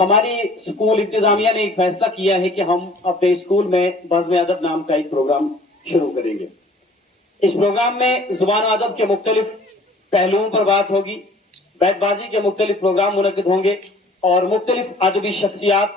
हमारी स्कूल इंतजामिया ने एक फैसला किया है कि हम अपने स्कूल में बज़्म अदब नाम का एक प्रोग्राम शुरू करेंगे। इस प्रोग्राम में जुबान अदब के मुख्तलिफ पहलुओं पर बात होगी, बैतबाजी के मुख्तलिफ प्रोग्राम मुनक़िद होंगे और मुख्तलिफ अदबी शख्सियात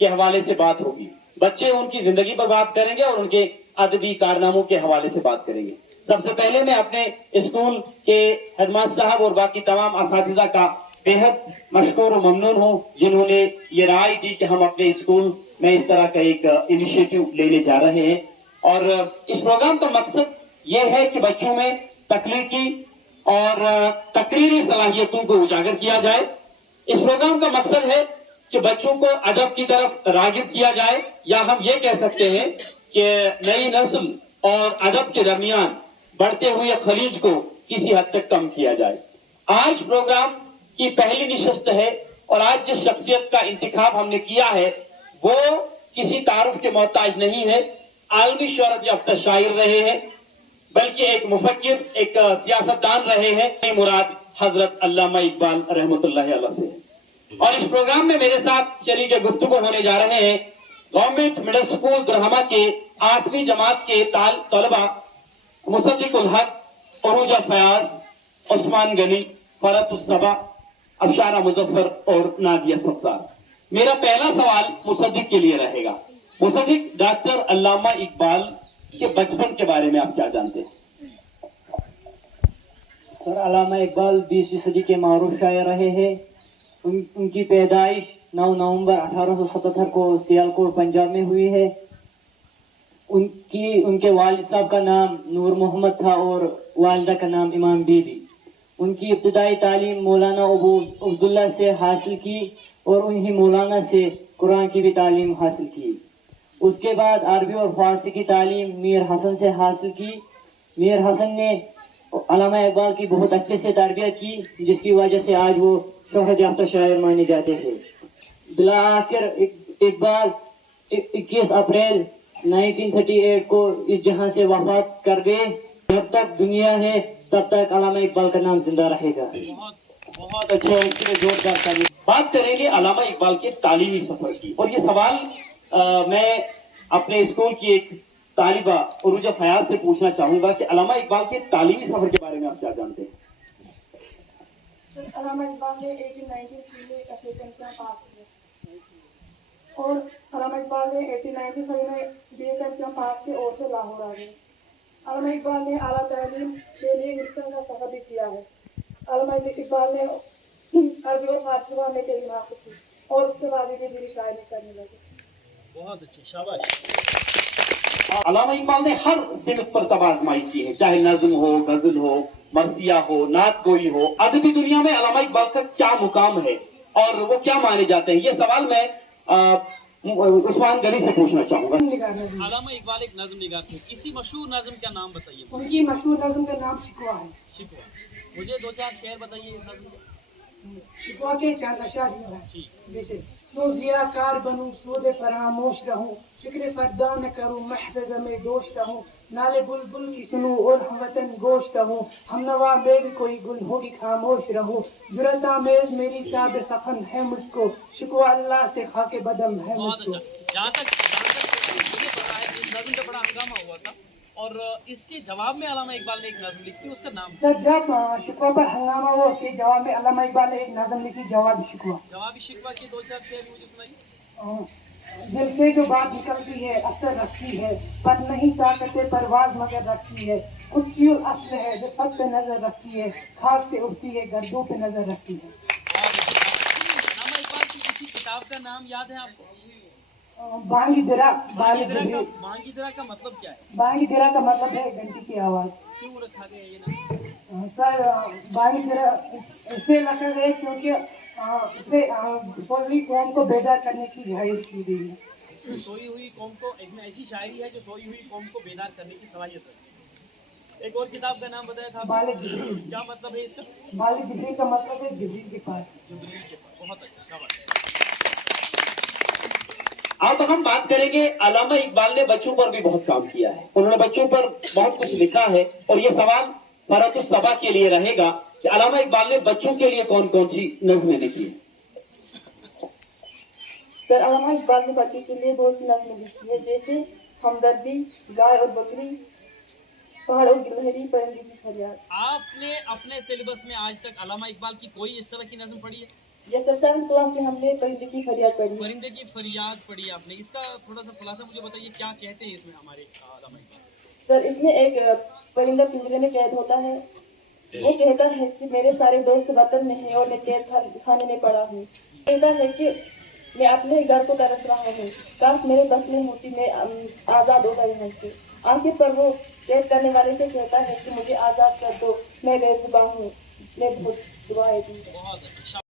के हवाले से बात होगी। बच्चे उनकी जिंदगी पर बात करेंगे और उनके अदबी कारनामों के हवाले से बात करेंगे। सबसे पहले मैं अपने स्कूल के हेडमास्टर साहब और बाकी तमाम असातिज़ा का बेहद मशकूर और ममनून हूँ जिन्होंने ये राय दी कि हम अपने स्कूल में इस तरह का एक इनिशिएटिव लेने जा रहे हैं। और इस प्रोग्राम का मकसद ये है कि बच्चों में तख्लीकी और तकरीरी सलाहियतों को उजागर किया जाए। इस प्रोग्राम का मकसद है कि बच्चों को अदब की तरफ रागिब किया जाए, या हम ये कह सकते हैं कि नई नस्ल और अदब के दरमियान बढ़ते हुए खलीज को किसी हद तक कम किया जाए। आज प्रोग्राम की पहली निशस्त है और आज जिस शख्सियत का इंतखाब हमने किया है वो किसी तारुफ के मोहताज नहीं है, आलमी शोहरत याफ्ता शायर रहे हैं, बल्कि एक मुफक्किर, एक सियासतदान रहे हैं। मुराद हजरत अल्लामा इकबाल रहमतुल्लाह अलैह से। और इस प्रोग्राम में मेरे साथ शरीक गुफ्तगू होने जा रहे हैं गवर्नमेंट मिडिल स्कूल दुरहमा के 8वीं जमात के तलबा मुसद्दिकुल हक, फरूजा फयाज, उस्मान गनी, फरतुस सबा, अफशाना मुजफ्फर और नादिया सब्सार। मेरा पहला सवाल मुसद्दिक के लिए रहेगा। मुसद्दिक, डॉक्टर अल्लामा इकबाल के बचपन के बारे में आप क्या जानते हैं? सर, अल्लामा इकबाल 20वीं सदी के मारूफ शायर रहे हैं। उनकी पैदाइश 9 नवंबर 1877 को सियालकोट पंजाब में हुई है। उनके वालिद साहब का नाम नूर मोहम्मद था और वालिदा का नाम इमाम बीबी। उनकी इब्तिदाई तालीम मौलाना अबू अब्दुल्ला से हासिल की और उन्हीं मौलाना से कुरान की भी तालीम हासिल की। उसके बाद अरबी और फारसी की तालीम मीर हसन से हासिल की। मीर हसन ने अल्लामा इकबाल की बहुत अच्छे से तरबियत की, जिसकी वजह से आज वो शोहरत याफ्ता शायर माने जाते थे। बिला आखिर इकबाल 21 अप्रैल 1938 को इस जहां से वफात कर गए। जब तक दुनिया है तब तक अल्लामा इकबाल का नाम जिंदा रहेगा। बहुत अच्छे, उसके लिए जोरदार ताली। बात करेंगे अल्लामा इकबाल के तालीमी सफर की, और ये सवाल मैं अपने स्कूल की एक तालिबा उरूजा फयाज से पूछना चाहूंगा कि अल्लामा इकबाल के तालीमी सफर के बारे में आप क्या जानते हैं? अल्लामा इकबाल ने 1893 में एसएसएमसी पास किया और अल्लामा इकबाल ने 1895 में बीएसएमसी पास किया और से लाहौर आ गए। अल्लामा इकबाल ने आला तालीम के लिए हिंदुस्तान का सफर भी किया है। अल्लामा इकबाल ने अरबी और फारसी पढ़ने के लिए हासिल की और उसके बाद धीरे धीरे शायरी करने लगे। बहुत अच्छे, शाबाश। अल्लामा इकबाल ने हर सिनफ पर तबाज़माई की है, चाहे नज़्म हो, गजल हो, मरसिया हो, नात गोई हो। अदबी दुनिया में अल्लामा इकबाल का क्या मुकाम है और वो क्या माने जाते हैं, ये सवाल मैं उस्मान गनी से पूछना चाहूंगा। अल्लामा इकबाल एक नज़्म निगारते हैं, किसी मशहूर नज़्म का नाम बताइए। उनकी मशहूर नज़्म का नाम शिकवा है। शिकवा, मुझे 2-4 शेर बताइए इस नज़्म के। शिकवा के 4 अशआर हैं, जैसे तो ज़िया कार बनूं, सूद फरामोश रहूं, फिक्र फरदा न करूं, महफ़िज़ में दोष रहूं, नाले बुलबुल की सुनूं और हमवतन गोश्त रहूं, हमनवा में भी कोई गुल हो कि खामोश रहूं, जुरत आमेज़ मेरी साब सखन है मुझको, शिकवा अल्लाह से खाके बदम है मुझको। जहाँ तक मुझे पता है इस नज़्म का बड़ा हंगामा हुआ था और इसके जवाब में अल्लामा इकबाल ने एक नज़्म लिखी, उसका नाम सर जब शिकवा पर हंगामा हुआ उसके जवाब में अल्लामा इकबाल ने एक नज़्म लिखी, जवाबी शिकवा। जवाबी शिकवा के 2-4 शेर मुझे सुनाइए। दिल से जो बात निकलती है असर रखती है, पर नहीं ताकते परवाज मगर रखती है, कुदसियुल अस्ल है जो फत पे नजर रखती है, खाक से उठती है गर्दों पे नजर रखती है। अल्लामा इकबाल की किसी किताब का नाम याद है आपको? बांगी दिरा। बांगी दिरा का मतलब क्या है? बांगी दिरा का मतलब है घंटी की आवाज। क्यों रखा गया ये नाम? सर बांगी दिरा इसलिए रखा गया क्योंकि इसमें सोई हुई कौम को बेदार करने की शायरी की गई है। इसमें सोई हुई कौम को, इसमें ऐसी शायरी है जो सोई हुई कौम को बेदार करने की सलाहियत है। एक और किताब का नाम बताया था बालिग जिब्रील। क्या मतलब है इसका? बालिग जिब्रील का मतलब है जिब्रील के पास। जिब्रील के पास। बहुत अच्छा, शाबाश। अब हम बात करेंगे, अल्लामा इकबाल ने बच्चों पर भी बहुत काम किया है, उन्होंने बच्चों पर बहुत कुछ लिखा है, और ये सवाल फरतुस सबा के लिए रहेगा कि अल्लामा इकबाल ने बच्चों के लिए कौन कौन सी नज़्में लिखी? سر علامہ اقبال نے بچوں کے لیے بہت سی نظمیں لکھی ہے، جیسے ہمدردی، گائے اور بکری، پہاڑ اور گلہری، پرندے کی فریاد. آپ نے اپنے سلیبس میں آج تک علامہ اقبال کی کوئی اس طرح کی نظم پڑھی ہے؟ یہ سر 7th کلاس میں ہم نے پرندے کی فریاد پڑھی ہے. پرندے کی فریاد پڑھی ہے آپ نے، اس کا تھوڑا سا خلاصہ مجھے بتائیے، کیا کہتے ہیں اس میں ہمارے علامہ اقبال؟ سر اس میں ایک پرندہ پنجرے میں قید ہوتا ہے، وہ کہتا ہے کہ میرے سارے دوست وطن میں ہیں اور میں قید خانے میں پڑا ہوں. کہتا ہے کہ میں اپنے گھر کو ترس رہا ہوں، کاش میرے بس میں ہوتی، میں آزاد ہو گئی یہاں سے. آخر پر وہ قید کرنے والے سے کہتا ہے کہ مجھے آزاد کر دو، میں بے زباں ہوں، میں بہت دعائیں دی. بہت اچھا.